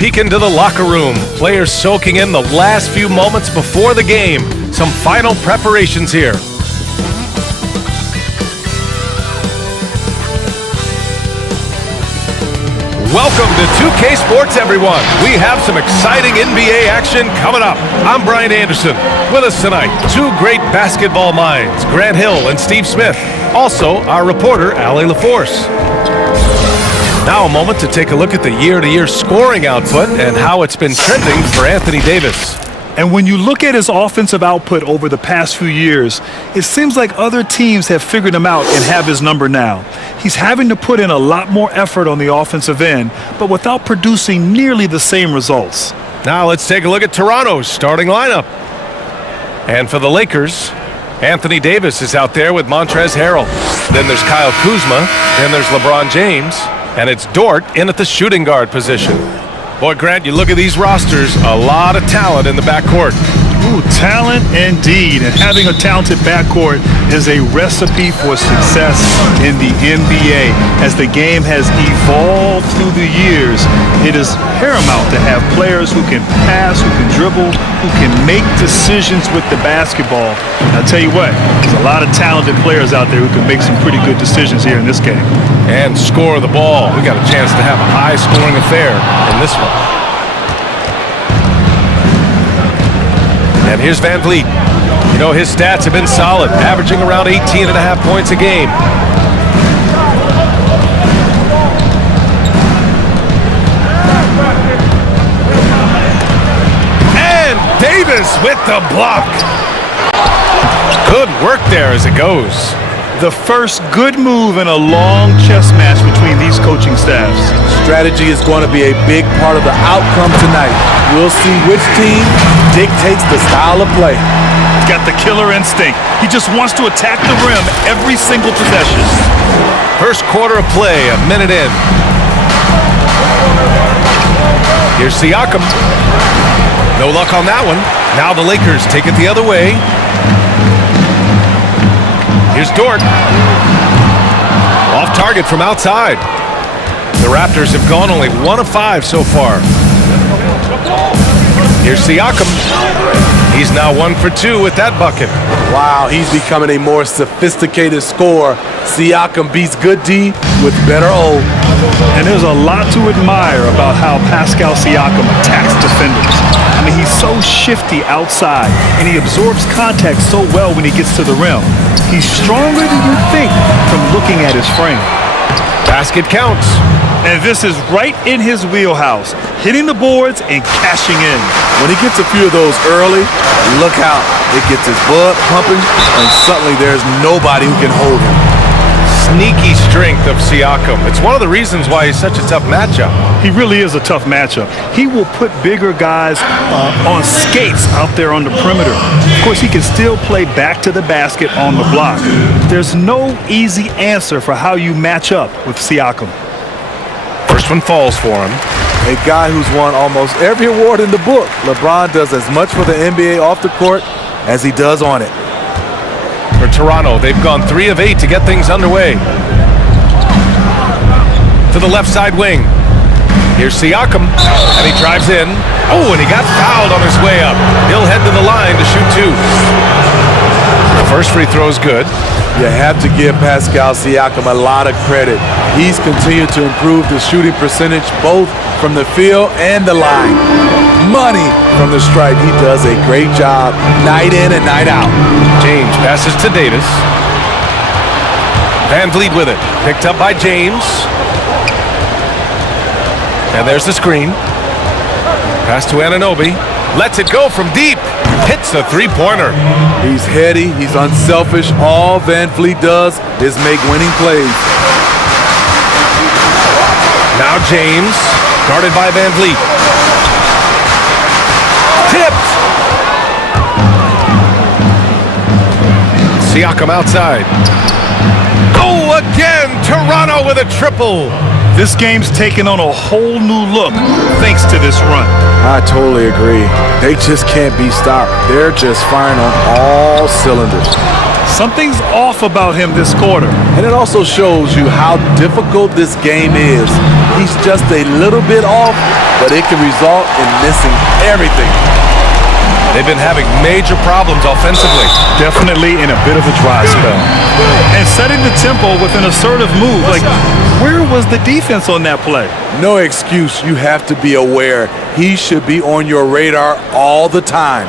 peek into the locker room. Players soaking in the last few moments before the game. Some final preparations here. Welcome to 2K Sports, everyone. We have some exciting NBA action coming up. I'm Brian Anderson. With us tonight, two great basketball minds, Grant Hill and Steve Smith. Also, our reporter, Allie LaForce. Now a moment to take a look at the year-to-year scoring output and how it's been trending for Anthony Davis. And when you look at his offensive output over the past few years, it seems like other teams have figured him out and have his number now. He's having to put in a lot more effort on the offensive end, but without producing nearly the same results. Now let's take a look at Toronto's starting lineup. And for the Lakers, Anthony Davis is out there with Montrezl Harrell. Then there's Kyle Kuzma. Then there's LeBron James. And it's Dort in at the shooting guard position. Boy, Grant, you look at these rosters, a lot of talent in the backcourt. Ooh, talent indeed. And having a talented backcourt is a recipe for success in the NBA. As the game has evolved through the years, it is paramount to have players who can pass, who can dribble, who can make decisions with the basketball. And I'll tell you what, there's a lot of talented players out there who can make some pretty good decisions here in this game. And score the ball. We got a chance to have a high-scoring affair in this one. And here's Van Vliet. You know, his stats have been solid, averaging around 18.5 points a game. And Davis with the block. Good work there as it goes. The first good move in a long chess match between these coaching staffs. Strategy is going to be a big part of the outcome tonight. We'll see which team dictates the style of play. Got the killer instinct. He just wants to attack the rim every single possession. First quarter of play, a minute in. Here's Siakam. No luck on that one. Now the Lakers take it the other way. Here's Dort. Off target from outside. The Raptors have gone only 1 of 5 so far. Here's Siakam. He's now 1 for 2 with that bucket. Wow, he's becoming a more sophisticated scorer. Siakam beats good D with better O. And there's a lot to admire about how Pascal Siakam attacks defenders. I mean, he's so shifty outside, and he absorbs contact so well when he gets to the rim. He's stronger than you think from looking at his frame. Basket counts. And this is right in his wheelhouse, hitting the boards and cashing in. When he gets a few of those early, look out. It gets his blood pumping, and suddenly there's nobody who can hold him. Sneaky strength of Siakam. It's one of the reasons why he's such a tough matchup. He really is a tough matchup. He will put bigger guys on skates out there on the perimeter. Of course, he can still play back to the basket on the block. There's no easy answer for how you match up with Siakam. First one falls for him. A guy who's won almost every award in the book. LeBron does as much for the NBA off the court as he does on it. For Toronto, they've gone 3 of 8 to get things underway. To the left side wing. Here's Siakam, and he drives in. Oh, and he got fouled on his way up. He'll head to the line to shoot 2. The first free throw is good. You have to give Pascal Siakam a lot of credit. He's continued to improve the shooting percentage both from the field and the line. Money from the stripe. He does a great job night in and night out. James passes to Davis. Van Vliet with it. Picked up by James. And there's the screen. Pass to Anunoby. Lets it go from deep. Hits the three-pointer. He's heady. He's unselfish. All Van Vliet does is make winning plays. Now James, guarded by Van Vliet. Tipped. Siakam outside. Go again. Toronto with a triple. This game's taken on a whole new look thanks to this run. I totally agree. They just can't be stopped. They're just firing on all cylinders. Something's off about him this quarter. And it also shows you how difficult this game is. He's just a little bit off, but it can result in missing everything. They've been having major problems offensively. Definitely in a bit of a dry spell. And setting the tempo with an assertive move. Like, where was the defense on that play? No excuse. You have to be aware. He should be on your radar all the time.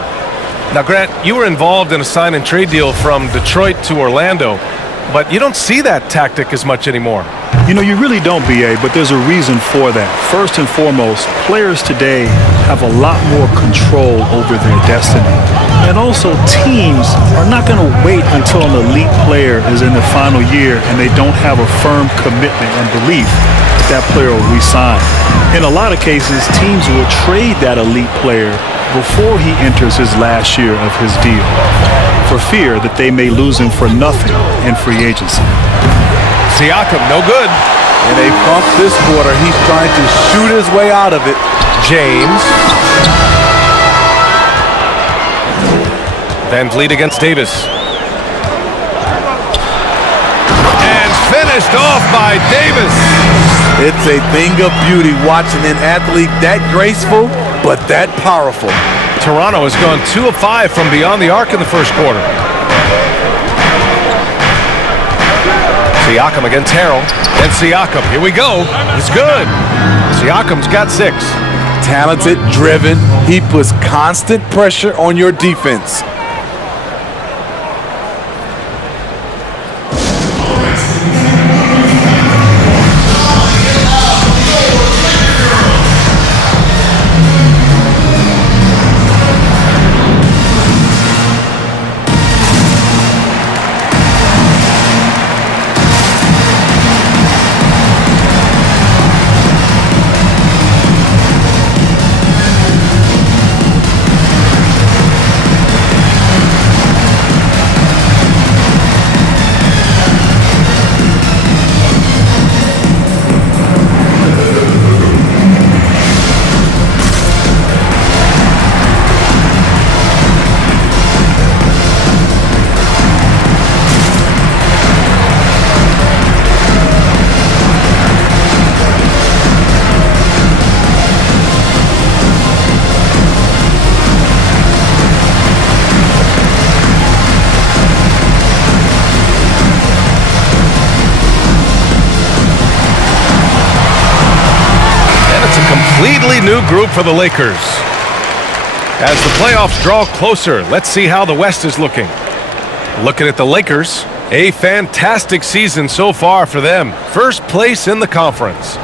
Now, Grant, you were involved in a sign and trade deal from Detroit to Orlando, but you don't see that tactic as much anymore. You know, you really don't, B.A., but there's a reason for that. First and foremost, players today have a lot more control over their destiny. And also, teams are not going to wait until an elite player is in the final year and they don't have a firm commitment and belief that that player will re-sign. In a lot of cases, teams will trade that elite player before he enters his last year of his deal, for fear that they may lose him for nothing in free agency. Siakam, no good. In a funk this quarter, he's trying to shoot his way out of it. James. Van Vliet against Davis. And finished off by Davis. It's a thing of beauty watching an athlete that graceful, but that powerful. Toronto has gone 2 of 5 from beyond the arc in the first quarter. Siakam against Harrell. And Siakam, here we go. It's good. Siakam's got 6. Talented, driven, he puts constant pressure on your defense. Completely new group for the Lakers. As the playoffs draw closer, let's see how the West is looking. Looking at the Lakers, a fantastic season so far for them. First place in the conference.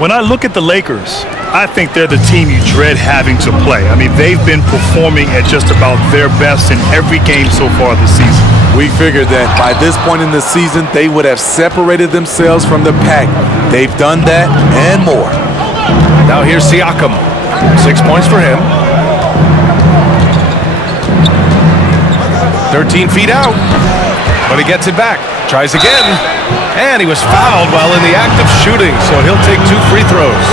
When I look at the Lakers, I think they're the team you dread having to play. I mean, they've been performing at just about their best in every game so far this season. We figured that by this point in the season, they would have separated themselves from the pack. They've done that and more. Now here's Siakam. 6 points for him. 13 feet out. But he gets it back. Tries again. And he was fouled while in the act of shooting, so he'll take 2 free throws.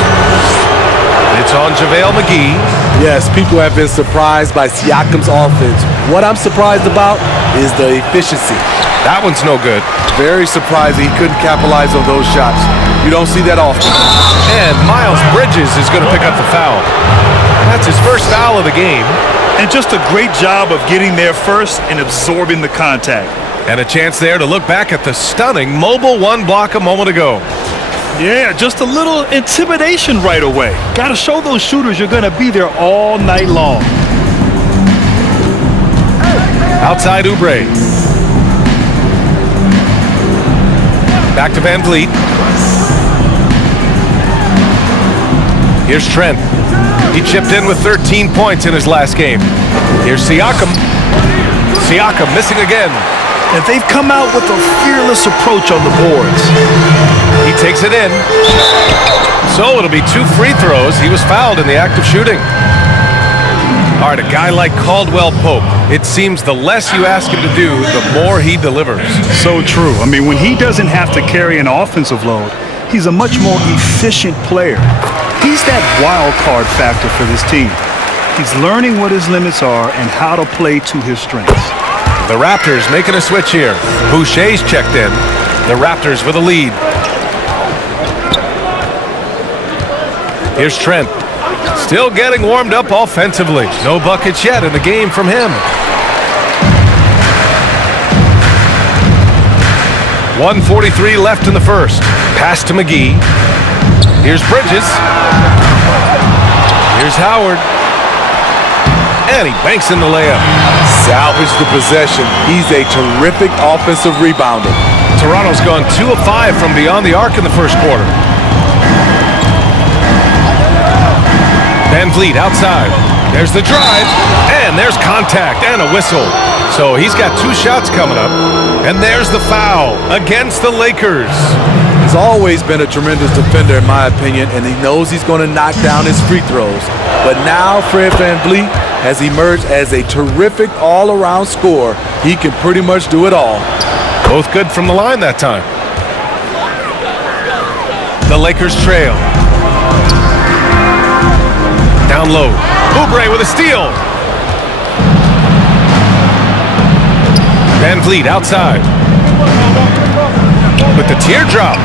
It's on JaVale McGee. Yes, people have been surprised by Siakam's offense. What I'm surprised about is the efficiency. That one's no good. Very surprised he couldn't capitalize on those shots. You don't see that often. And Miles Bridges is going to pick up the foul. That's his first foul of the game. And just a great job of getting there first and absorbing the contact. And a chance there to look back at the stunning mobile 1 block a moment ago. Yeah, just a little intimidation right away. Got to show those shooters you're going to be there all night long. Outside Oubre. Back to Van Vliet. Here's Trent. He chipped in with 13 points in his last game. Here's Siakam. Siakam missing again. And they've come out with a fearless approach on the boards. He takes it in. So it'll be 2 free throws. He was fouled in the act of shooting. All right, a guy like Caldwell Pope, it seems the less you ask him to do, the more he delivers. So true. I mean, when he doesn't have to carry an offensive load, he's a much more efficient player. He's that wild card factor for this team. He's learning what his limits are and how to play to his strengths. The Raptors making a switch here. Boucher's checked in. The Raptors with a lead. Here's Trent. Still getting warmed up offensively. No buckets yet in the game from him. 1:43 left in the first. Pass to McGee. Here's Bridges. Here's Howard. And he banks in the layup. Salvage the possession. He's a terrific offensive rebounder. Toronto's gone 2 of 5 from beyond the arc in the first quarter. Van Vliet outside. There's the drive, and there's contact and a whistle. So he's got 2 shots coming up, and there's the foul against the Lakers. He's always been a tremendous defender, in my opinion, and he knows he's going to knock down his free throws. But now Fred VanVleet has emerged as a terrific all-around scorer. He can pretty much do it all. Both good from the line that time. The Lakers trail. Down low. Oubre with a steal. Van Vliet outside. With the teardrop.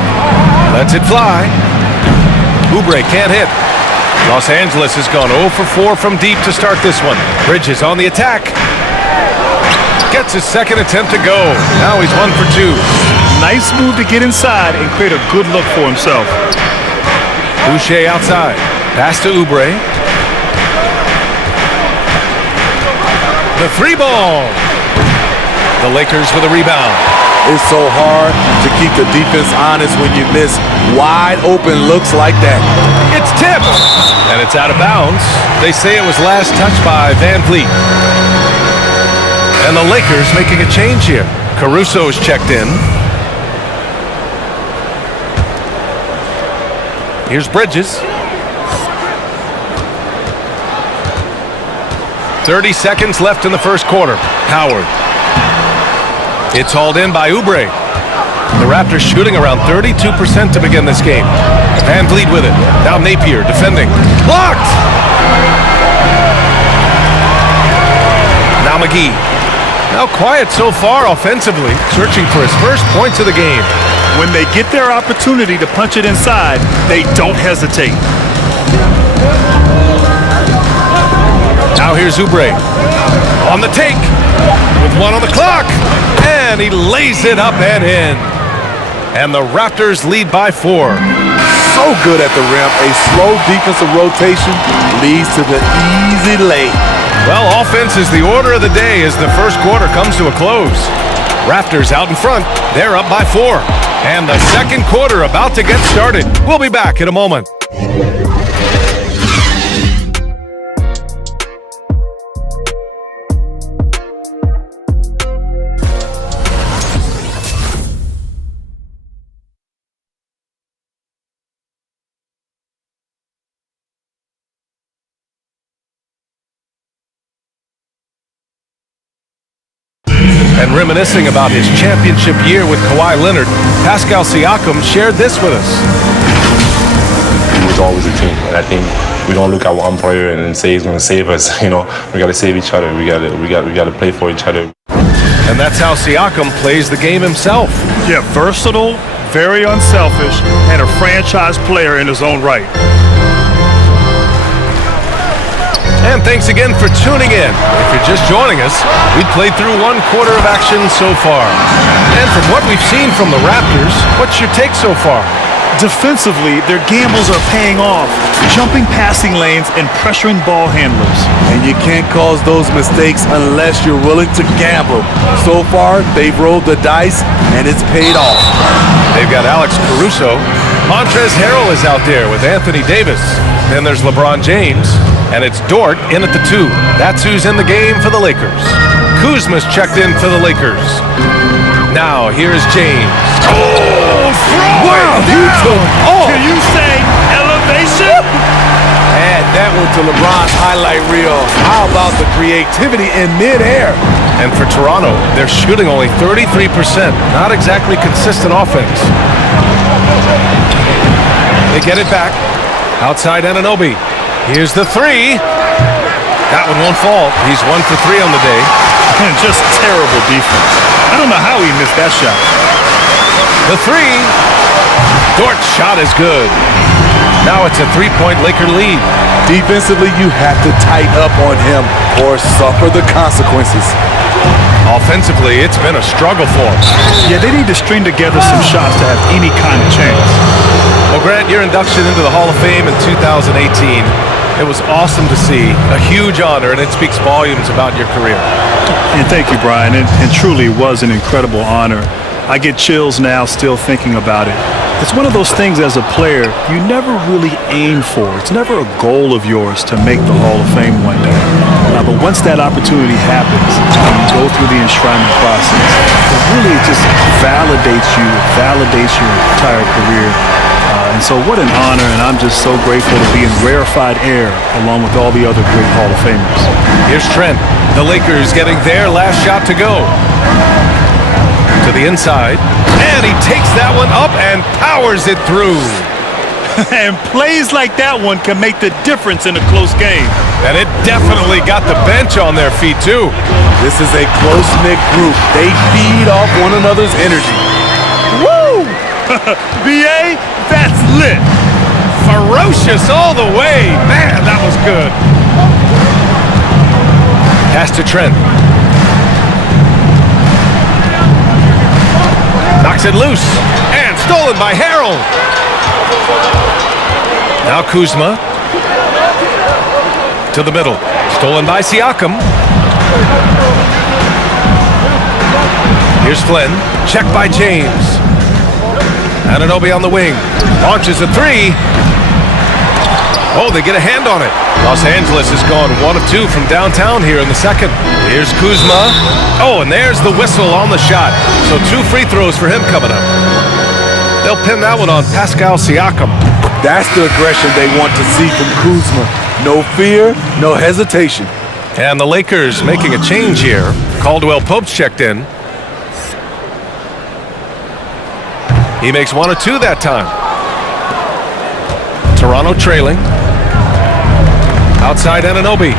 Lets it fly. Oubre can't hit. Los Angeles has gone 0 for 4 from deep to start this one. Bridges on the attack. Gets his second attempt to go. Now he's 1 for 2. Nice move to get inside and create a good look for himself. Boucher outside. Pass to Oubre. The 3 ball. The Lakers with a rebound. It's so hard to keep the defense honest when you miss wide open looks like that. It's tipped, and it's out of bounds. They say it was last touched by Van Vliet. And the Lakers making a change here. Caruso's checked in. Here's Bridges. 30 seconds left in the first quarter. Howard. It's hauled in by Oubre. The Raptors shooting around 32% to begin this game. Van Vliet with it. Now Napier defending. Blocked! Now McGee. Now quiet so far offensively, searching for his first points of the game. When they get their opportunity to punch it inside, they don't hesitate. Now here's Oubre. On the take. With 1 on the clock. And he lays it up and in. And the Raptors lead by 4. So good at the rim. A slow defensive rotation leads to the easy lay. Well, offense is the order of the day as the first quarter comes to a close. Raptors out in front. They're up by 4. And the second quarter about to get started. We'll be back in a moment. And reminiscing about his championship year with Kawhi Leonard, Pascal Siakam shared this with us. It was always a team, and I think we don't look at one player and then say he's going to save us. You know, we got to save each other. We got to play for each other. And that's how Siakam plays the game himself. Yeah, versatile, very unselfish, and a franchise player in his own right. And thanks again for tuning in. If you're just joining us, we've played through 1 quarter of action so far. And from what we've seen from the Raptors, what's your take so far? Defensively, their gambles are paying off, jumping passing lanes and pressuring ball handlers. And you can't cause those mistakes unless you're willing to gamble. So far, they've rolled the dice, and it's paid off. They've got Alex Caruso. Montrezl Harrell is out there with Anthony Davis. Then there's LeBron James. And it's Dort in at the 2. That's who's in the game for the Lakers. Kuzma's checked in for the Lakers. Now, here's James. Oh, Wow, he took off. Can you say elevation? Add that one to LeBron's highlight reel. How about the creativity in midair? And for Toronto, they're shooting only 33%. Not exactly consistent offense. They get it back. Outside Anunoby. Here's the 3. That one won't fall. He's 1 for 3 on the day. And just terrible defense. I don't know how he missed that shot. The three. Dort's shot is good. Now it's a three-point Laker lead. Defensively, you have to tighten up on him or suffer the consequences. Offensively, it's been a struggle for him. Yeah, they need to string together some shots to have any kind of chance. Well, Grant, your induction into the Hall of Fame in 2018, it was awesome to see. A huge honor, and it speaks volumes about your career. And thank you, Brian. And truly it was an incredible honor. I get chills now still thinking about it. It's one of those things as a player you never really aim for. It's never a goal of yours to make the Hall of Fame one day. But once that opportunity happens and you go through the enshrinement process, it really just validates you, validates your entire career. And so what an honor, and I'm just so grateful to be in rarefied air along with all the other great Hall of Famers. Here's Trent. The Lakers getting their last shot to go. To the inside, and he takes that one up and powers it through. And plays like that one can make the difference in a close game. And it definitely got the bench on their feet, too. This is a close-knit group. They feed off one another's energy. Woo! BA, that's lit. Ferocious all the way. Man, that was good. Pass to Trent. Knocks it loose, and stolen by Harrell. Now Kuzma. To the middle. Stolen by Siakam. Here's Flynn. Checked by James. Anunoby on the wing. Launches a three. Oh, they get a hand on it. Los Angeles has gone 1 of 2 from downtown here in the second. Here's Kuzma. Oh, and there's the whistle on the shot. So 2 free throws for him coming up. They'll pin that one on Pascal Siakam. That's the aggression they want to see from Kuzma. No fear, no hesitation. And the Lakers making a change here. Caldwell Pope's checked in. He makes 1 of 2 that time. Toronto trailing. Outside Anunoby.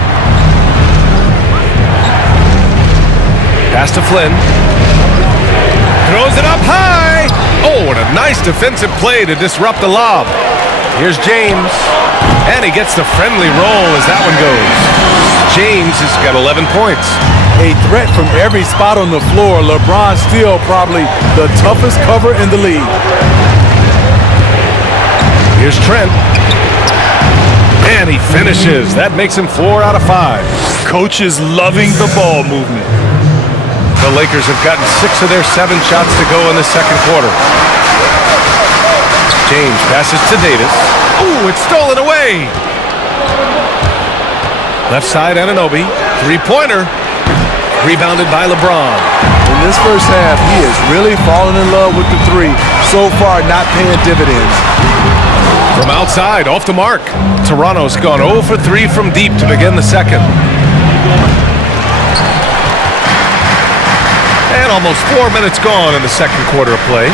Pass to Flynn. Throws it up high. Oh, and a nice defensive play to disrupt the lob. Here's James. And he gets the friendly roll as that one goes. James has got 11 points. A threat from every spot on the floor. LeBron still probably the toughest cover in the league. Here's Trent. And he finishes. That makes him 4 out of 5. Coach is loving the ball movement. The Lakers have gotten 6 of their 7 shots to go in the second quarter. James passes to Davis. Ooh, it's stolen away. Left side, Anunoby. Three-pointer. Rebounded by LeBron. In this first half, he is really falling in love with the three. So far, not paying dividends. From outside, off the mark. Toronto's gone 0 for 3 from deep to begin the second. And almost 4 minutes gone in the second quarter of play.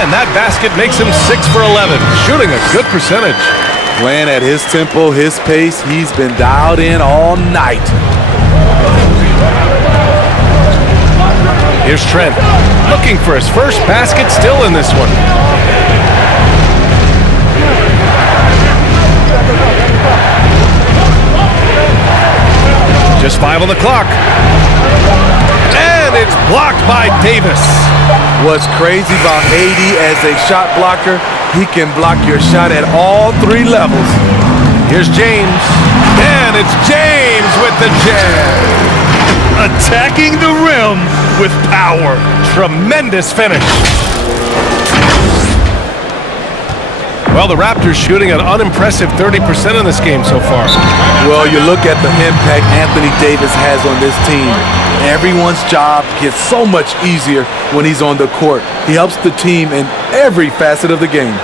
And that basket makes him 6 for 11, shooting a good percentage. Playing at his tempo, his pace, he's been dialed in all night. Here's Trent, looking for his first basket, still in this one. Just 5 on the clock. And it's blocked by Davis. What's crazy about Haiti as a shot blocker, he can block your shot at all 3 levels. Here's James. And it's James with the jam. Attacking the rim with power. Tremendous finish. Well, the Raptors shooting an unimpressive 30% in this game so far. Well, you look at the impact Anthony Davis has on this team. Everyone's job gets so much easier when he's on the court. He helps the team in every facet of the game.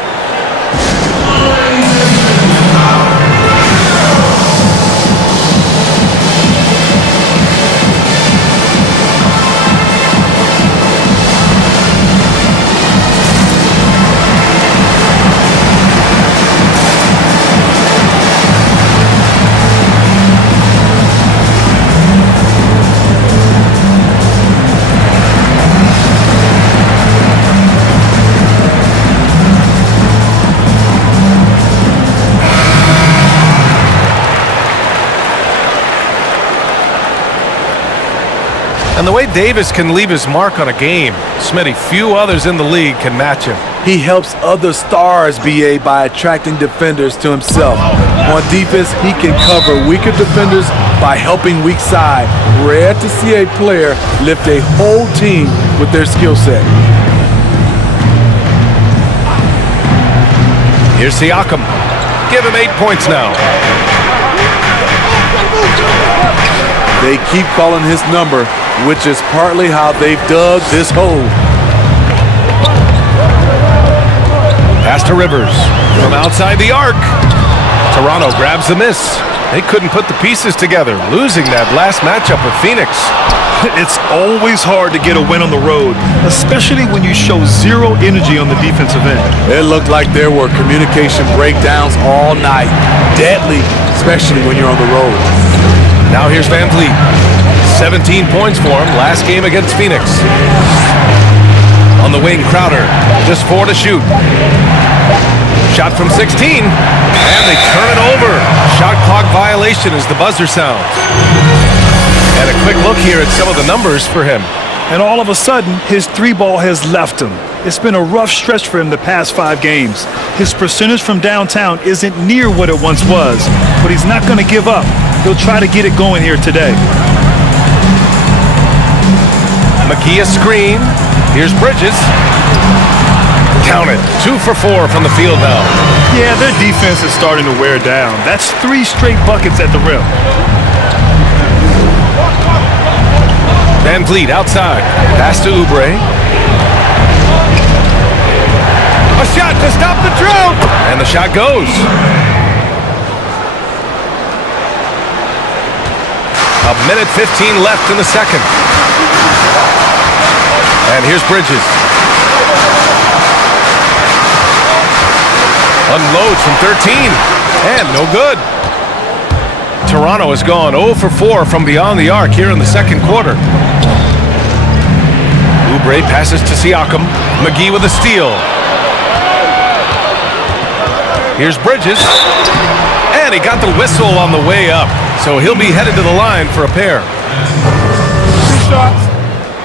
And the way Davis can leave his mark on a game, Smitty, few others in the league can match him. He helps other stars, BA, by attracting defenders to himself. On defense, he can cover weaker defenders by helping weak side. Rare to see a player lift a whole team with their skill set. Here's Siakam. Give him 8 points now. They keep calling his number, which is partly how they've dug this hole. Pass to Rivers from outside the arc. Toronto grabs the miss. They couldn't put the pieces together, losing that last matchup with Phoenix. It's always hard to get a win on the road, especially when you show zero energy on the defensive end. It looked like there were communication breakdowns all night. Deadly, especially when you're on the road. Now here's Van Vliet. 17 points for him last game against Phoenix. On the wing, Crowder. Just 4 to shoot. Shot from 16. And they turn it over. Shot clock violation as the buzzer sounds. And a quick look here at some of the numbers for him. And all of a sudden, his 3-ball has left him. It's been a rough stretch for him the past 5 games. His percentage from downtown isn't near what it once was, but he's not going to give up. He'll try to get it going here today. McGee a screen. Here's Bridges. Count it. 2 for 4 from the field now. Yeah, their defense is starting to wear down. That's 3 straight buckets at the rim. Van Vliet outside. Pass to Oubre. A shot to stop the drought. And the shot goes. A minute 15 left in the second. And here's Bridges. Unloads from 13. And no good. Toronto has gone 0 for 4 from beyond the arc here in the second quarter. Oubre passes to Siakam. McGee with a steal. Here's Bridges. And he got the whistle on the way up. So he'll be headed to the line for a pair. 2 shots.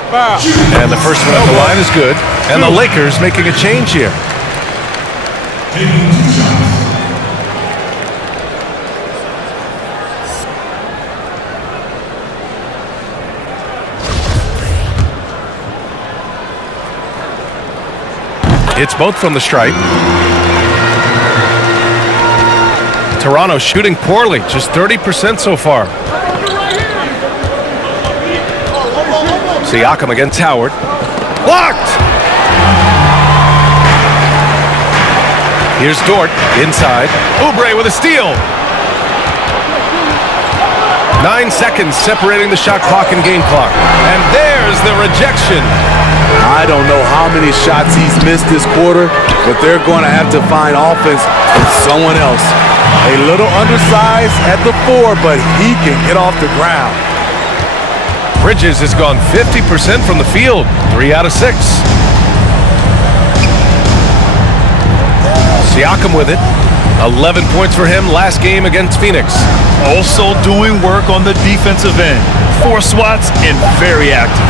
Foul. And the first one at the line is good. And the Lakers making a change here. It's both from the stripe. Toronto shooting poorly, just 30% so far. Siakam against Howard. Blocked! Here's Dort inside. Oubre with a steal. 9 seconds separating the shot clock and game clock. And there's the rejection. I don't know how many shots he's missed this quarter, but they're going to have to find offense from someone else. A little undersized at the 4, but he can get off the ground. Bridges has gone 50% from the field, 3 out of 6. Siakam with it. 11 points for him last game against Phoenix. Also doing work on the defensive end. 4 swats and very active.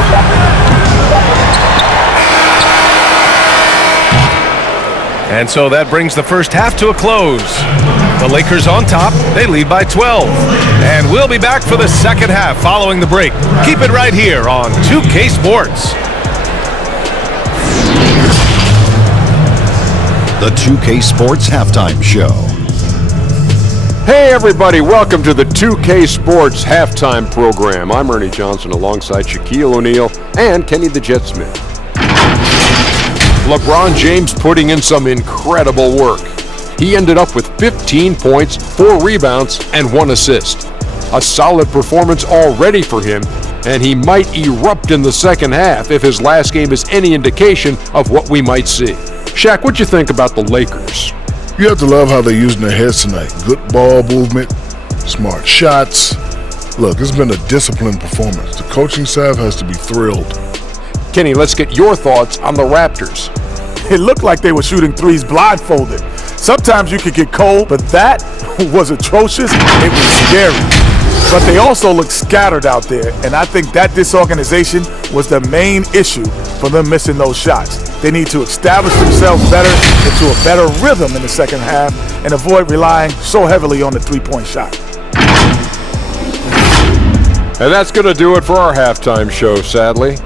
And so that brings the first half to a close. The Lakers on top. They lead by 12. And we'll be back for the second half following the break. Keep it right here on 2K Sports. The 2K Sports Halftime Show. Hey everybody, welcome to the 2K Sports Halftime Program. I'm Ernie Johnson alongside Shaquille O'Neal and Kenny the Jet Smith. LeBron James putting in some incredible work. He ended up with 15 points, 4 rebounds, and 1 assist. A solid performance already for him, and he might erupt in the second half if his last game is any indication of what we might see. Shaq, what'd you think about the Lakers? You have to love how they're using their heads tonight. Good ball movement, smart shots. Look, it's been a disciplined performance. The coaching staff has to be thrilled. Kenny, let's get your thoughts on the Raptors. It looked like they were shooting threes blindfolded. Sometimes you could get cold, but that was atrocious. It was scary. But they also look scattered out there, and I think that disorganization was the main issue for them missing those shots. They need to establish themselves better into a better rhythm in the second half and avoid relying so heavily on the three-point shot. And that's going to do it for our halftime show, sadly.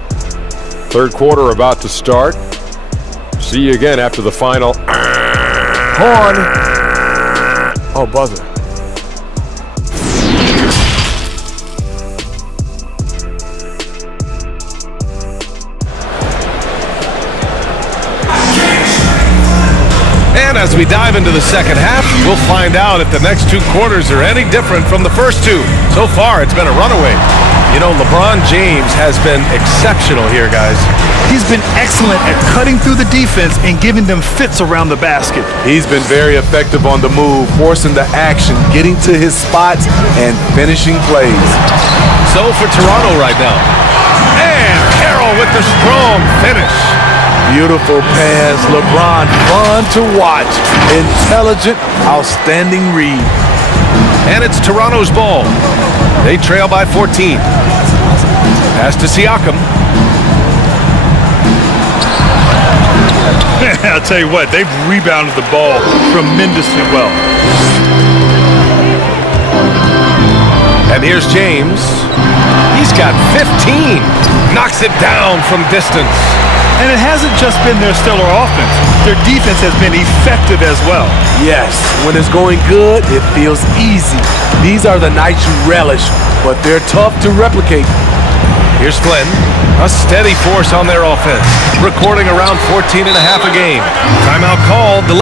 Third quarter about to start. See you again after the final. Horn. Oh, buzzer. And as we dive into the second half, we'll find out if the next two quarters are any different from the first two. So far, it's been a runaway. You know, LeBron James has been exceptional here, guys. He's been excellent at cutting through the defense and giving them fits around the basket. He's been very effective on the move, forcing the action, getting to his spots, and finishing plays. So for Toronto right now. And Carroll with the strong finish. Beautiful pass, LeBron, fun to watch. Intelligent, outstanding read. And it's Toronto's ball. They trail by 14. Pass to Siakam. I'll tell you what, they've rebounded the ball tremendously well. And here's James. He's got 15. Knocks it down from distance. And it hasn't just been their stellar offense. Their defense has been effective as well. Yes, when it's going good, it feels easy. These are the nights you relish, but they're tough to replicate. Here's Flynn, a steady force on their offense, recording around 14 and a half a game. Timeout called.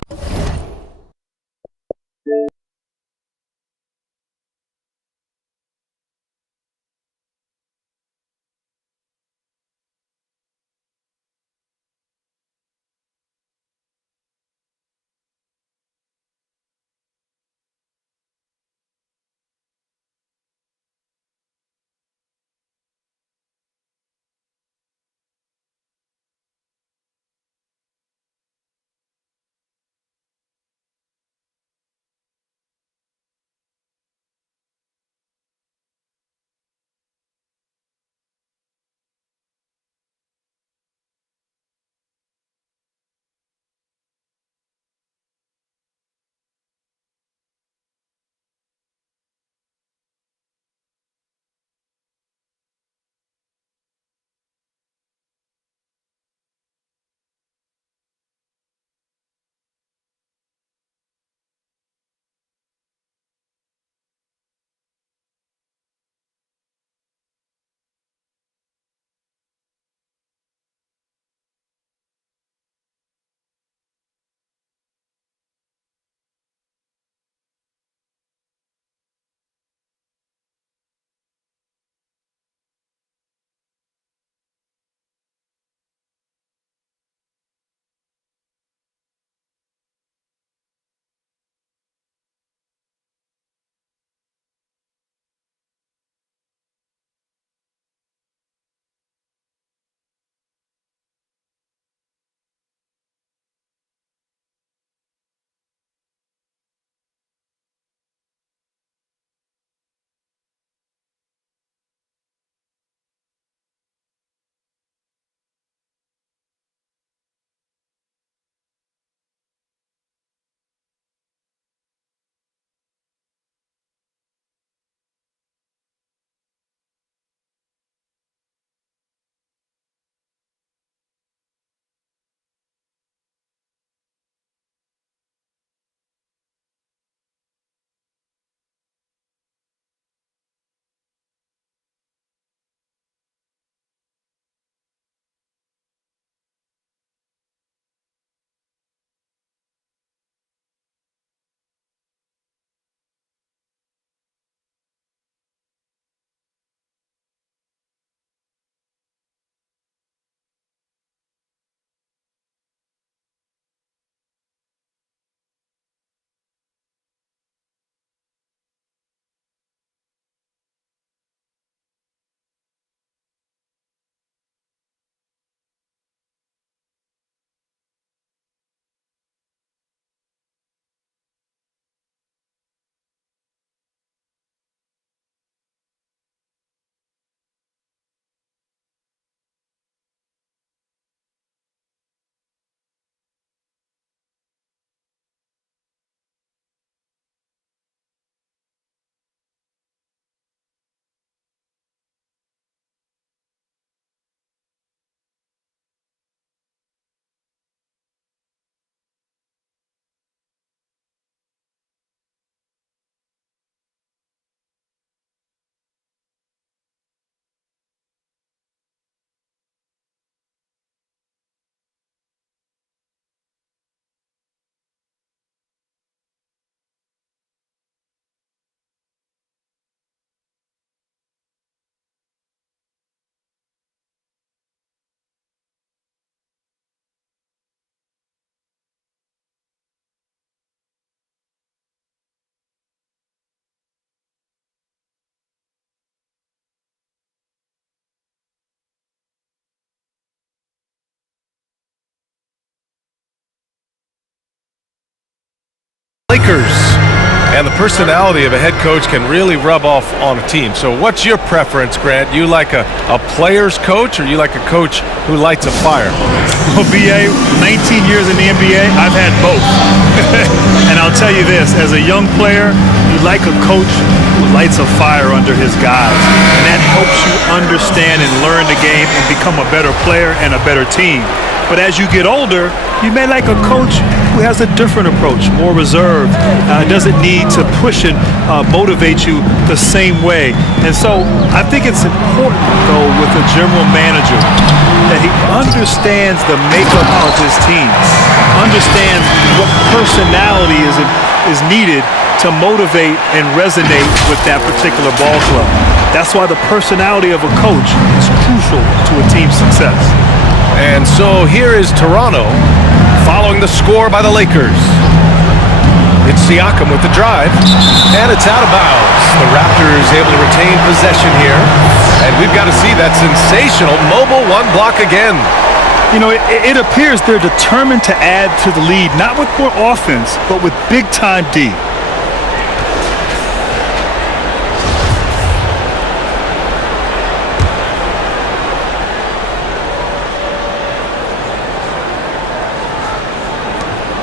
Lakers. And the personality of a head coach can really rub off on a team. So what's your preference, Grant? You like a player's coach, or you like a coach who lights a fire? Well, BA, 19 years in the NBA, I've had both. And I'll tell you this, as a young player, you like a coach who lights a fire under his guys. And that helps you understand and learn the game and become a better player and a better team. But as you get older, you may like a coach who has a different approach, more reserved, doesn't need to push and motivate you the same way. And so I think it's important, though, with a general manager that he understands the makeup of his team, understands what personality is needed to motivate and resonate with that particular ball club. That's why the personality of a coach is crucial to a team's success. And so here is Toronto following the score by the Lakers. It's Siakam with the drive, and it's out of bounds. The Raptors able to retain possession here, and we've got to see that sensational mobile one block again. You know, it appears they're determined to add to the lead, not with more offense, but with big-time D.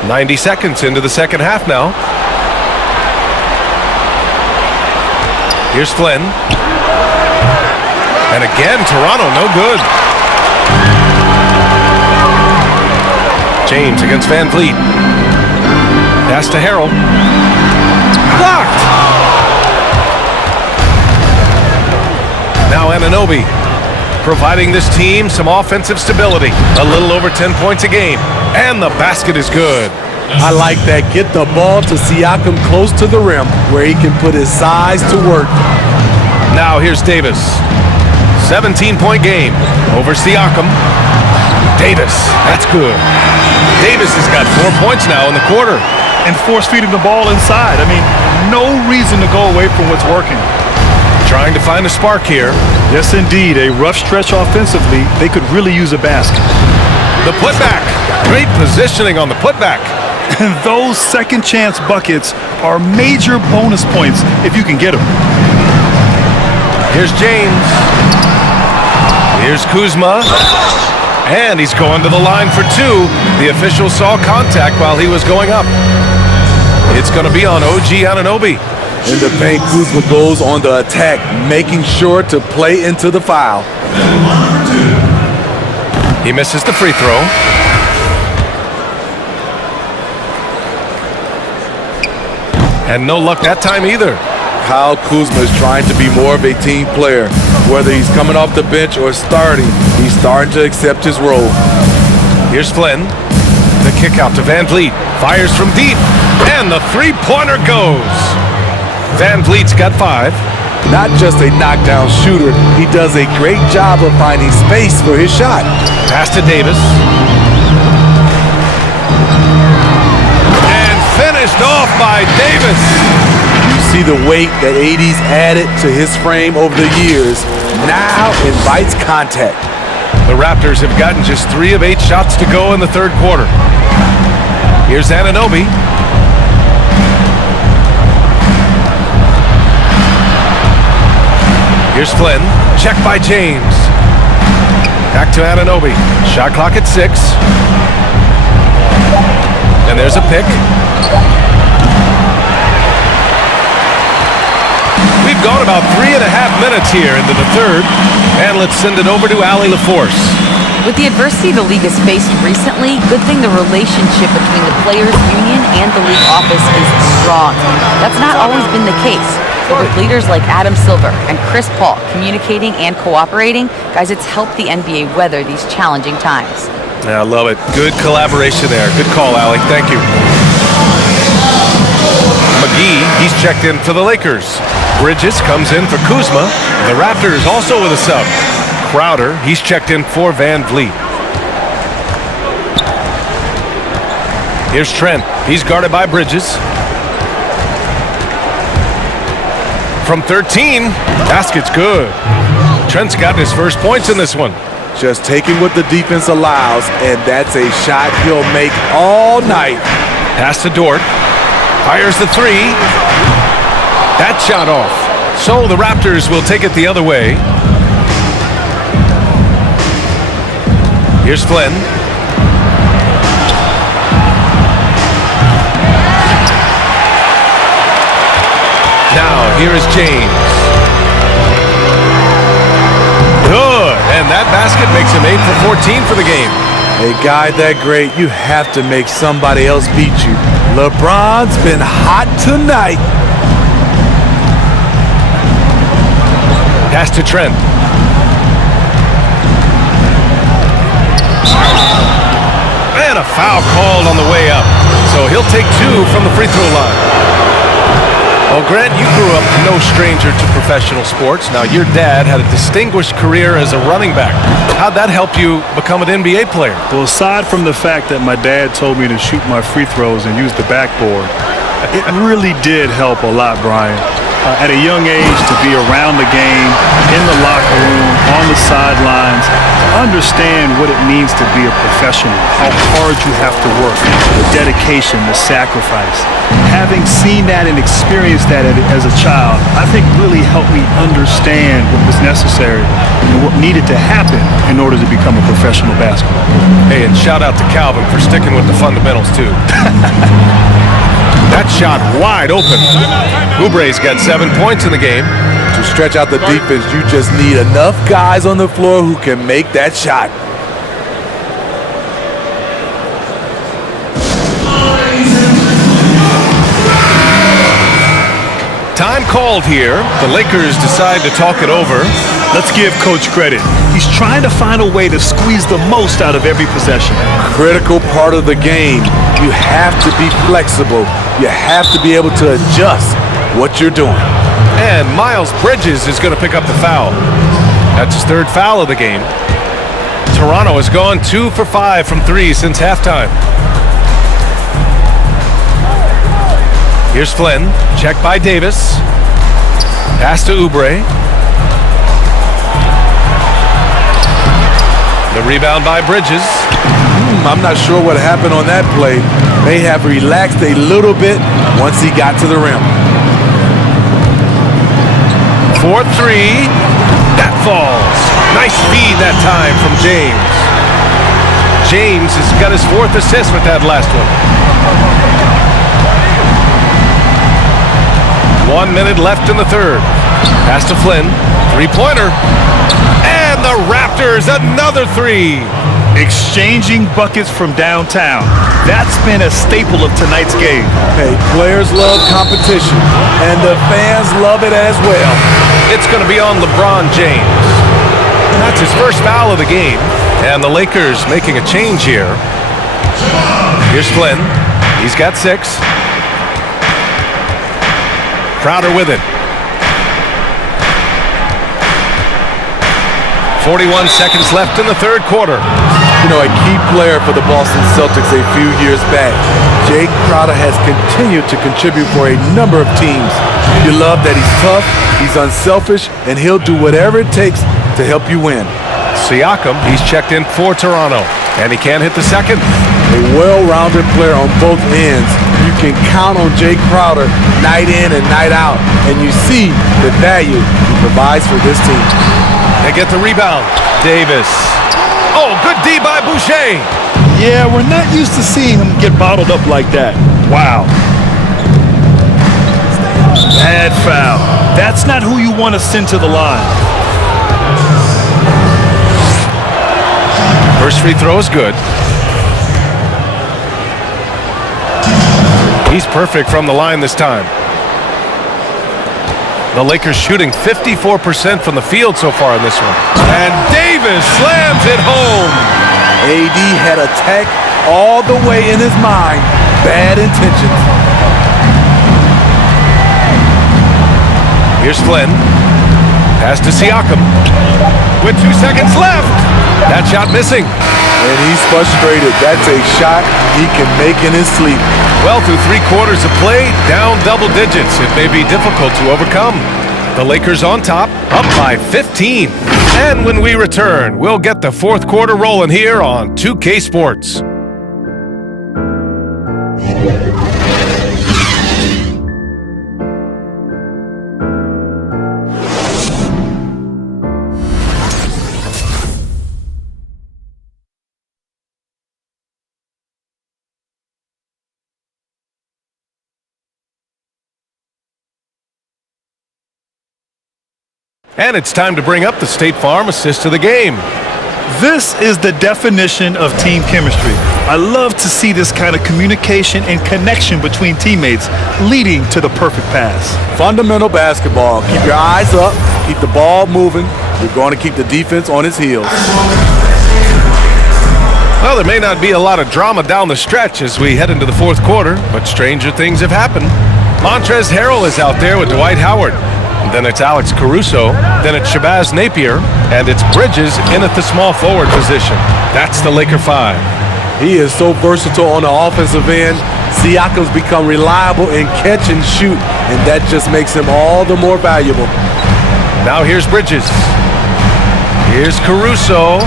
"90 seconds into the second half now. Here's Flynn. And again, Toronto, no good. James against Van Vliet. Pass to Harrell. Blocked! Now Anunoby, providing this team some offensive stability. A little over 10 points a game. And the basket is good. I like that. Get the ball to Siakam close to the rim where he can put his size to work. Now here's Davis. 17-point game over Siakam. Davis, that's good. Davis has got 4 points now in the quarter. And force-feeding the ball inside. I mean, no reason to go away from what's working. Trying to find a spark here. Yes, indeed. A rough stretch offensively. They could really use a basket. The putback. Great positioning on the putback. And those second chance buckets are major bonus points if you can get them. Here's James. Here's Kuzma. And he's going to the line for two. The official saw contact while he was going up. It's going to be on OG Anunoby. In the paint, Kuzma goes on the attack, making sure to play into the foul. He misses the free throw. And no luck that time either. Kyle Kuzma is trying to be more of a team player. Whether he's coming off the bench or starting, he's starting to accept his role. Here's Flynn. The kick out to Van Vliet. Fires from deep. And the three-pointer goes. Van Vliet's got 5. Not just a knockdown shooter, he does a great job of finding space for his shot. Pass to Davis. And finished off by Davis. You see the weight that AD's added to his frame over the years. Now invites contact. The Raptors have gotten just 3 of 8 shots to go in the third quarter. Here's Anunoby. Here's Flynn. Check by James. Back to Anunoby. Shot clock at 6. And there's a pick. We've gone about 3.5 minutes here into the third. And let's send it over to Allie LaForce. With the adversity the league has faced recently, good thing the relationship between the players' union and the league office is strong. That's not always been the case. But with leaders like Adam Silver and Chris Paul communicating and cooperating, guys, it's helped the NBA weather these challenging times. Yeah, I love it. Good collaboration there. Good call, Allie. Thank you. McGee, he's checked in for the Lakers. Bridges comes in for Kuzma. The Raptors also with a sub. Crowder, he's checked in for Van Vliet. Here's Trent. He's guarded by Bridges. From 13, basket's good. Trent's got his first points in this one. Just taking what the defense allows, and that's a shot he'll make all night. Pass to Dort. Fires the three. That shot off. So the Raptors will take it the other way. Here's Flynn. Now, here is James. Good. And that basket makes him 8 for 14 for the game. A guy that great, you have to make somebody else beat you. LeBron's been hot tonight. Pass to Trent. And a foul called on the way up. So he'll take 2 from the free throw line. Well, Grant, you grew up no stranger to professional sports. Now, your dad had a distinguished career as a running back. How'd that help you become an NBA player? Well, aside from the fact that my dad told me to shoot my free throws and use the backboard, it really did help a lot, Brian. At a young age, to be around the game, in the locker room, on the sidelines, to understand what it means to be a professional, how hard you have to work, the dedication, the sacrifice. Having seen that and experienced that as a child, I think really helped me understand what was necessary and what needed to happen in order to become a professional basketball player. Hey, and shout out to Calvin for sticking with the fundamentals, too. That shot wide open. Oubre's got 7 points in the game. To stretch out the defense, you just need enough guys on the floor who can make that shot. Time called here. The Lakers decide to talk it over. Let's give Coach credit. He's trying to find a way to squeeze the most out of every possession. Critical part of the game. You have to be flexible. You have to be able to adjust what you're doing. And Miles Bridges is going to pick up the foul. That's his 3rd foul of the game. Toronto has gone 2 for 5 from 3 since halftime. Here's Flynn. Check by Davis. Pass to Oubre. The rebound by Bridges. I'm not sure what happened on that play. May have relaxed a little bit once he got to the rim. 4-3. That falls. Nice feed that time from James. James has got his 4th assist with that last one. 1 minute left in the 3rd. Pass to Flynn. 3-pointer. And the Raptors, another 3. Exchanging buckets from downtown. That's been a staple of tonight's game. Hey, players love competition, and the fans love it as well. It's going to be on LeBron James. That's his 1st foul of the game. And the Lakers making a change here. Here's Flynn. He's got 6. Crowder with it. 41 seconds left in the 3rd quarter. You know, a key player for the Boston Celtics a few years back. Jay Crowder has continued to contribute for a number of teams. You love that he's tough, he's unselfish, and he'll do whatever it takes to help you win. Siakam, he's checked in for Toronto, and he can't hit the 2nd. A well-rounded player on both ends. You can count on Jay Crowder night in and night out, and you see the value he provides for this team. They get the rebound. Davis. Oh, good D by Boucher. Yeah, we're not used to seeing him get bottled up like that. Wow. Bad foul. That's not who you want to send to the line. First free throw is good. He's perfect from the line this time. The Lakers shooting 54% from the field so far in this one. And Davis slams it home. AD had attack all the way in his mind. Bad intentions. Here's Flynn. Pass to Siakam. With 2 seconds left. That shot missing. And he's frustrated. That's a shot he can make in his sleep. Well, through 3 quarters of play, down double digits. It may be difficult to overcome. The Lakers on top, up by 15. And when we return, we'll get the 4th quarter rolling here on 2K Sports. And it's time to bring up the State Farm assist of the game. This is the definition of team chemistry. I love to see this kind of communication and connection between teammates leading to the perfect pass. Fundamental basketball. Keep your eyes up, keep the ball moving. You're going to keep the defense on its heels. Well, there may not be a lot of drama down the stretch as we head into the fourth quarter, but stranger things have happened. Montrezl Harrell is out there with Dwight Howard. Then it's Alex Caruso. Then it's Shabazz Napier. And it's Bridges in at the small forward position. That's the Laker 5. He is so versatile on the offensive end. Siakam's become reliable in catch and shoot, and that just makes him all the more valuable. Now here's Bridges. Here's Caruso.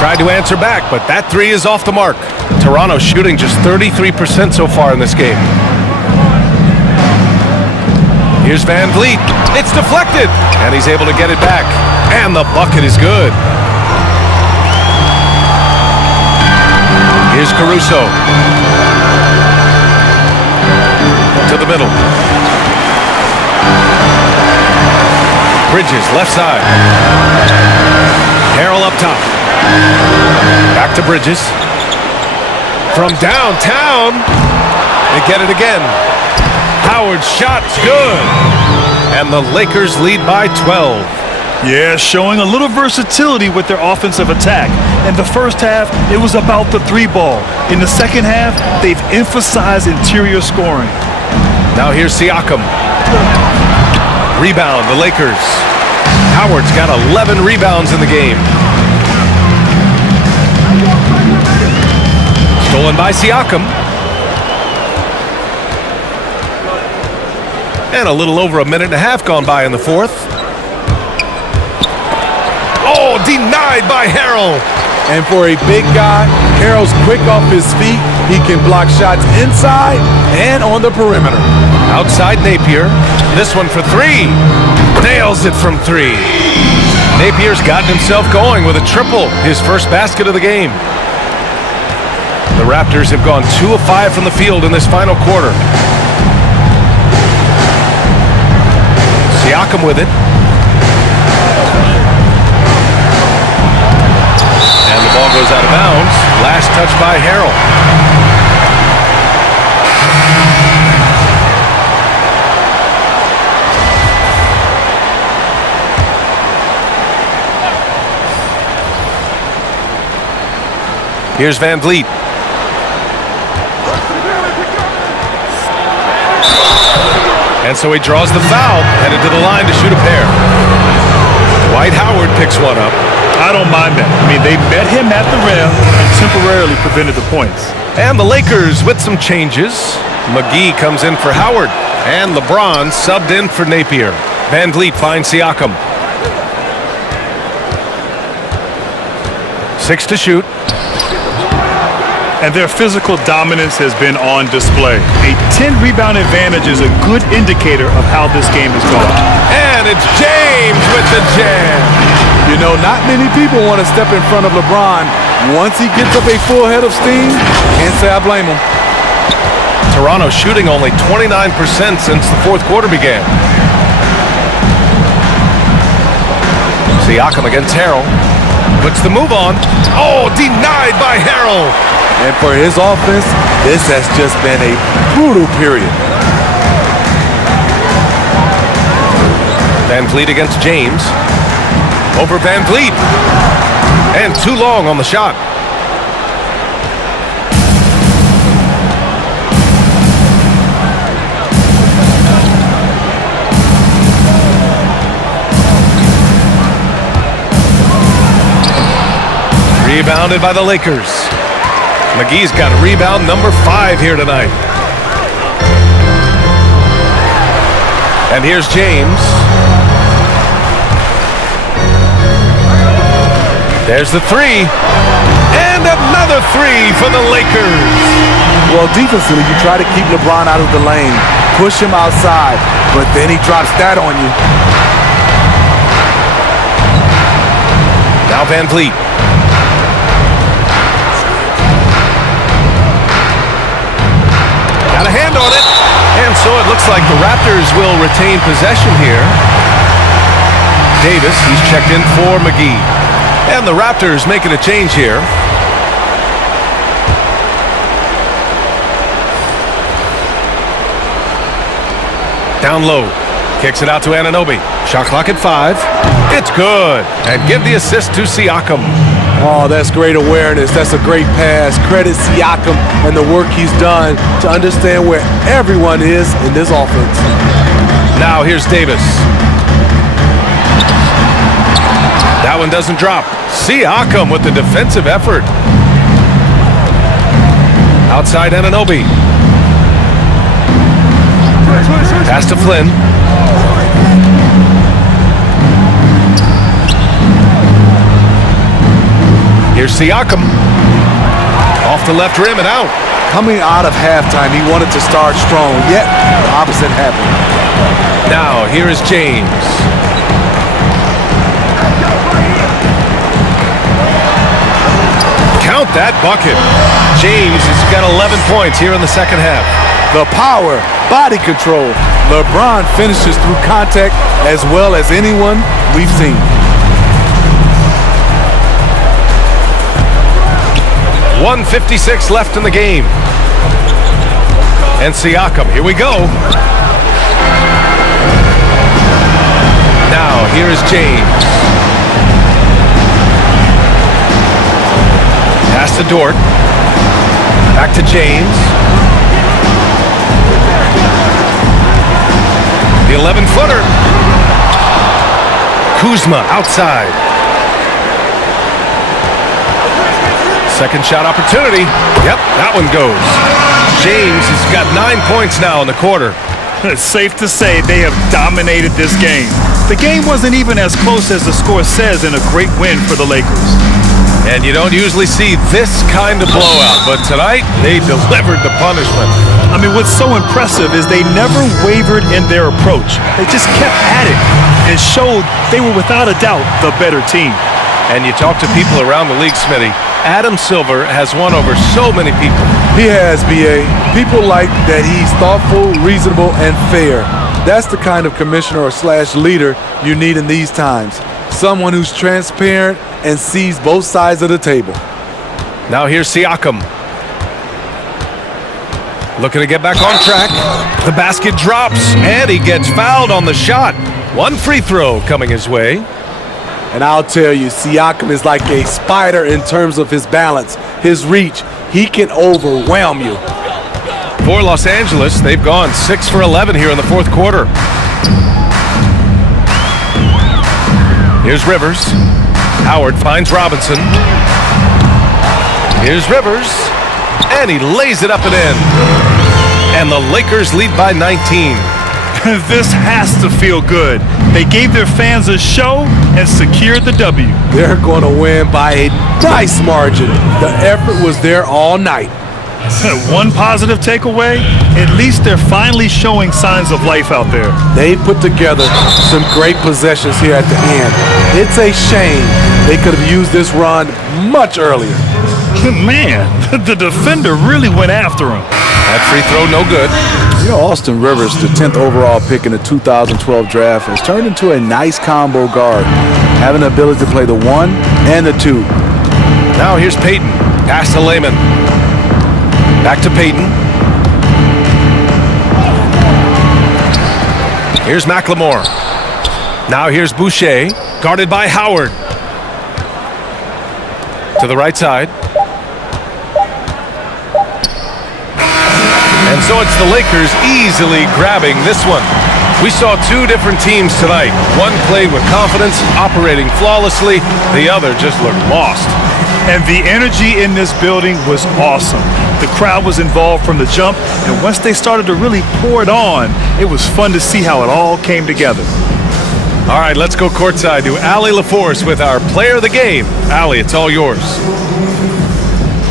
Tried to answer back, but that three is off the mark. Toronto shooting just 33% so far in this game. Here's Van Vliet. It's deflected, and he's able to get it back. And the bucket is good. Here's Caruso. To the middle. Bridges, left side. Harrell up top. Back to Bridges. From downtown. They get it again. Howard's shot's good. And the Lakers lead by 12. Yeah, showing a little versatility with their offensive attack. In the first half, it was about the three ball. In the second half, they've emphasized interior scoring. Now here's Siakam. Rebound, the Lakers. Howard's got 11 rebounds in the game. Stolen by Siakam. And a little over a minute and a half gone by in the fourth. Oh, denied by Harrell. And for a big guy, Harrell's quick off his feet. He can block shots inside and on the perimeter. Outside Napier. This one for three. Nails it from three. Napier's gotten himself going with a triple, his first basket of the game. The Raptors have gone 2 of 5 from the field in this final quarter. Siakam with it. And the ball goes out of bounds. Last touch by Harrell. Here's Van Vliet. And so he draws the foul, headed to the line to shoot a pair. Dwight Howard picks one up. I don't mind that. I mean, they met him at the rim and temporarily prevented the points. And the Lakers with some changes. McGee comes in for Howard. And LeBron subbed in for Napier. Van Vliet finds Siakam. 6 to shoot. And their physical dominance has been on display. A 10-rebound advantage is a good indicator of how this game is going. And it's James with the jam. You know, not many people want to step in front of LeBron. Once he gets up a full head of steam, can't say I blame him. Toronto shooting only 29% since the fourth quarter began. Siakam against Harrell. Puts the move on. Oh, denied by Harrell. And for his offense, this has just been a brutal period. Van Vliet against James. Over Van Vliet. And too long on the shot. Rebounded by the Lakers. McGee's got rebound number 5 here tonight. And here's James. There's the 3. And another 3 for the Lakers. Well, defensively, you try to keep LeBron out of the lane, push him outside, but then he drops that on you. Now Van Vliet. Got a hand on it. And so it looks like the Raptors will retain possession here. Davis. He's checked in for McGee. And the Raptors making a change here. Down low. Kicks it out to Anunoby. Shot clock at 5. It's good. And give the assist to Siakam. Oh, that's great awareness. That's a great pass. Credit Siakam and the work he's done to understand where everyone is in this offense. Now here's Davis. That one doesn't drop. Siakam with the defensive effort. Outside Anunoby. Pass to Flynn. Here's Siakam. Off the left rim and out. Coming out of halftime, he wanted to start strong, yet the opposite happened. Now here is James. Count that bucket. James has got 11 points here in the second half. The power, body control. LeBron finishes through contact as well as anyone we've seen. .156 left in the game. And Siakam, here we go. Now, here is James. Pass to Dort. Back to James. The 11-footer. Kuzma outside. Second shot opportunity. Yep, that one goes. James has got 9 points now in the quarter. It's safe to say they have dominated this game. The game wasn't even as close as the score says in a great win for the Lakers. And you don't usually see this kind of blowout, but tonight they delivered the punishment. I mean, what's so impressive is they never wavered in their approach. They just kept at it and showed they were without a doubt the better team. And you talk to people around the league, Smitty, Adam Silver has won over so many people. He has, B.A. People like that he's thoughtful, reasonable, and fair. That's the kind of commissioner / leader you need in these times. Someone who's transparent and sees both sides of the table. Now here's Siakam. Looking to get back on track. The basket drops, and he gets fouled on the shot. One free throw coming his way. And I'll tell you, Siakam is like a spider in terms of his balance, his reach. He can overwhelm you. For Los Angeles, they've gone 6 for 11 here in the fourth quarter. Here's Rivers. Howard finds Robinson. Here's Rivers. And he lays it up and in. And the Lakers lead by 19. This has to feel good. They gave their fans a show and secured the W. They're going to win by a nice margin. The effort was there all night. One positive takeaway, at least they're finally showing signs of life out there. They put together some great possessions here at the end. It's a shame they could have used this run much earlier. Man, the defender really went after him. That free throw no good. You know, Austin Rivers, the 10th overall pick in the 2012 draft, has turned into a nice combo guard, having the ability to play the 1 and the 2. Now here's Payton. Pass to Layman. Back to Payton. Here's McLemore. Now here's Boucher, guarded by Howard. To the right side. And so it's the Lakers easily grabbing this one. We saw two different teams tonight. One played with confidence, operating flawlessly. The other just looked lost. And the energy in this building was awesome. The crowd was involved from the jump, and once they started to really pour it on, it was fun to see how it all came together. All right, let's go courtside to Allie LaForce with our player of the game. Allie, it's all yours.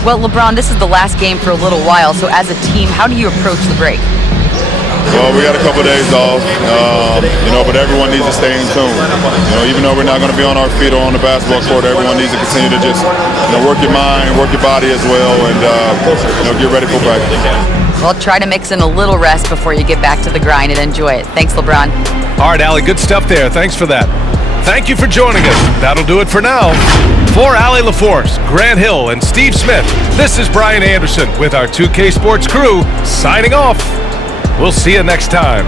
Well, LeBron, this is the last game for a little while, so as a team, how do you approach the break? Well, we got a couple days off, but everyone needs to stay in tune. Even though we're not going to be on our feet or on the basketball court, everyone needs to continue to just, work your mind, work your body as well, and, get ready for practice. Well, try to mix in a little rest before you get back to the grind and enjoy it. Thanks, LeBron. All right, Allie, good stuff there. Thanks for that. Thank you for joining us. That'll do it for now. For Allie LaForce, Grant Hill, and Steve Smith, this is Brian Anderson with our 2K Sports crew signing off. We'll see you next time.